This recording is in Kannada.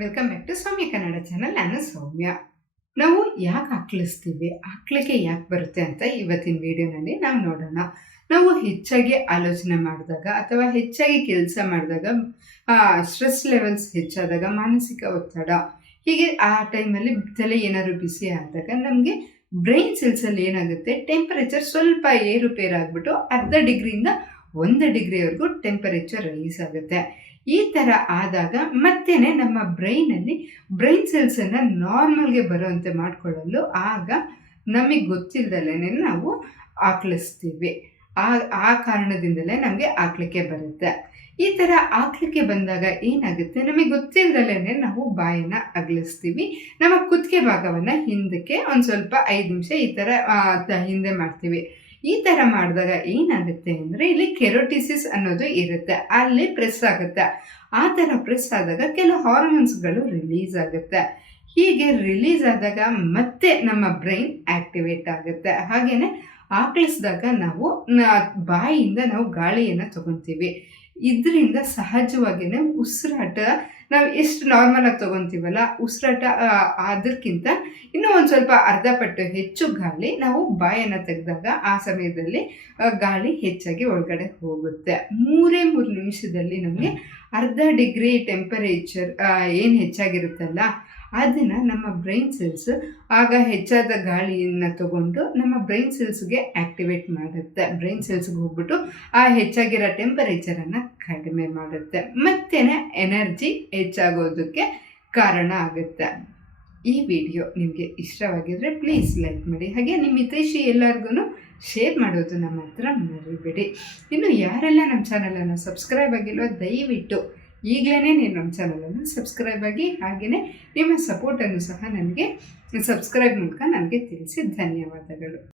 Welcome back to Soumya Kannada channel ನಾನು ಸೌಮ್ಯ. ನಾವು ಯಾಕೆ ಆಕ್ಲಿಸ್ತೀವಿ ಆಕ್ಲಿಕ್ಕೆ ಯಾಕೆ ಬರುತ್ತೆ ಅಂತ ಇವತ್ತಿನ ವಿಡಿಯೋನಲ್ಲಿ ನಾವು ನೋಡೋಣ. ನಾವು ಹೆಚ್ಚಾಗಿ ಆಲೋಚನೆ ಮಾಡಿದಾಗ ಅಥವಾ ಹೆಚ್ಚಾಗಿ ಕೆಲಸ ಮಾಡಿದಾಗ ಸ್ಟ್ರೆಸ್ ಲೆವೆಲ್ಸ್ ಹೆಚ್ಚಾದಾಗ ಮಾನಸಿಕ ಒತ್ತಡ, ಹೀಗೆ ಆ ಟೈಮಲ್ಲಿ ತಲೆ ಏನಾದರೂ ಬಿಸಿ ಆದಾಗ ನಮಗೆ ಬ್ರೈನ್ ಸೆಲ್ಸಲ್ಲಿ ಏನಾಗುತ್ತೆ? ಟೆಂಪರೇಚರ್ ಸ್ವಲ್ಪ ಏರುಪೇರಾಗ್ಬಿಟ್ಟು ಅರ್ಧ ಡಿಗ್ರಿಯಿಂದ ಒಂದು ಡಿಗ್ರಿವರೆಗೂ ಟೆಂಪರೇಚರ್ ರೈಸ್ ಆಗುತ್ತೆ. ಈ ಥರ ಆದಾಗ ಮತ್ತೇ ನಮ್ಮ ಬ್ರೈನಲ್ಲಿ ಬ್ರೈನ್ ಸೆಲ್ಸನ್ನು ನಾರ್ಮಲ್ಗೆ ಬರುವಂತೆ ಮಾಡಿಕೊಳ್ಳಲು ಆಗ ನಮಗೆ ಗೊತ್ತಿಲ್ಲದಲೇ ನಾವು ಹಾಕ್ಲಿಸ್ತೀವಿ. ಆ ಆ ಕಾರಣದಿಂದಲೇ ನಮಗೆ ಆಕ್ಲಿಕ್ಕೆ ಬರುತ್ತೆ. ಈ ಥರ ಆಕ್ಲಿಕ್ಕೆ ಬಂದಾಗ ಏನಾಗುತ್ತೆ? ನಮಗೆ ಗೊತ್ತಿಲ್ಲದಲೇ ನಾವು ಬಾಯನ್ನು ಅಗಲಿಸ್ತೀವಿ. ನಮ್ಮ ಕುತ್ತಿಗೆ ಭಾಗವನ್ನು ಹಿಂದಕ್ಕೆ ಒಂದು ಸ್ವಲ್ಪ ಐದು ನಿಮಿಷ ಈ ಥರ ಹಿಂದೆ ಮಾಡ್ತೀವಿ. ಈ ಥರ ಮಾಡಿದಾಗ ಏನಾಗುತ್ತೆ ಅಂದರೆ ಇಲ್ಲಿ ಕೆರೋಟಿಸಿಸ್ ಅನ್ನೋದು ಇರುತ್ತೆ. ಅಲ್ಲಿ ಪ್ರೆಸ್ ಆಗುತ್ತೆ. ಆ ಥರ ಪ್ರೆಸ್ ಆದಾಗ ಕೆಲವು ಹಾರ್ಮೋನ್ಸ್ಗಳು ರಿಲೀಸ್ ಆಗುತ್ತೆ. ಹೀಗೆ ರಿಲೀಸ್ ಆದಾಗ ಮತ್ತೆ ನಮ್ಮ ಬ್ರೈನ್ ಆಕ್ಟಿವೇಟ್ ಆಗುತ್ತೆ. ಹಾಗೆಯೇ ಆಕಳಿಸಿದಾಗ ನಾವು ಬಾಯಿಯಿಂದ ನಾವು ಗಾಳಿಯನ್ನು ತಗೊತೀವಿ. ಇದರಿಂದ ಸಹಜವಾಗಿಯೇ ಉಸಿರಾಟ, ನಾವು ಎಷ್ಟು ನಾರ್ಮಲ್ ಆಗಿ ತಗೊತೀವಲ್ಲ, ಉಸಿರಾಟ ಅದಕ್ಕಿಂತ ಇನ್ನೂ ಒಂದು ಸ್ವಲ್ಪ ಅರ್ಧ ಪಟ್ಟು ಹೆಚ್ಚು ಗಾಳಿ ನಾವು ಬಾಯನ್ನು ತೆಗೆದಾಗ ಆ ಸಮಯದಲ್ಲಿ ಗಾಳಿ ಹೆಚ್ಚಾಗಿ ಒಳಗಡೆ ಹೋಗುತ್ತೆ. ಮೂರೇ ಮೂರು ನಿಮಿಷದಲ್ಲಿ ನಮಗೆ ಅರ್ಧ ಡಿಗ್ರಿ ಟೆಂಪರೇಚರ್ ಏನು ಹೆಚ್ಚಾಗಿರುತ್ತಲ್ಲ, ಅದನ್ನು ನಮ್ಮ ಬ್ರೈನ್ ಸೆಲ್ಸ್ ಆಗ ಹೆಚ್ಚಾದ ಗಾಳಿಯನ್ನು ತಗೊಂಡು ನಮ್ಮ ಬ್ರೈನ್ ಸೆಲ್ಸ್ಗೆ ಆ್ಯಕ್ಟಿವೇಟ್ ಮಾಡುತ್ತೆ. ಬ್ರೈನ್ ಸೆಲ್ಸ್ಗೆ ಹೋಗ್ಬಿಟ್ಟು ಆ ಹೆಚ್ಚಾಗಿರೋ ಟೆಂಪರೇಚರನ್ನು ಕಡಿಮೆ ಮಾಡುತ್ತೆ. ಮತ್ತೇನೆ ಎನರ್ಜಿ ಹೆಚ್ಚಾಗೋದಕ್ಕೆ ಕಾರಣ ಆಗುತ್ತೆ. ಈ ವಿಡಿಯೋ ನಿಮಗೆ ಇಷ್ಟವಾಗಿದ್ದರೆ ಪ್ಲೀಸ್ ಲೈಕ್ ಮಾಡಿ. ಹಾಗೆ ನಿಮ್ಮ ಹಿತೈಷಿ ಎಲ್ಲರಿಗೂ ಶೇರ್ ಮಾಡೋದು ನಮ್ಮ ಹತ್ರ ಮರಿಬೇಡಿ. ಇನ್ನು ಯಾರೆಲ್ಲ ನಮ್ಮ ಚಾನಲನ್ನು ಸಬ್ಸ್ಕ್ರೈಬ್ ಆಗಿಲ್ವೋ ದಯವಿಟ್ಟು ಈಗಲೇ ನೀವು ನಮ್ಮ ಚಾನಲನ್ನು ಸಬ್ಸ್ಕ್ರೈಬ್ ಆಗಿ ಹಾಗೆಯೇ ನಿಮ್ಮ ಸಪೋರ್ಟನ್ನು ಸಹ ನನಗೆ ಸಬ್ಸ್ಕ್ರೈಬ್ ಮೂಲಕ ನನಗೆ ತಿಳಿಸಿ. ಧನ್ಯವಾದಗಳು.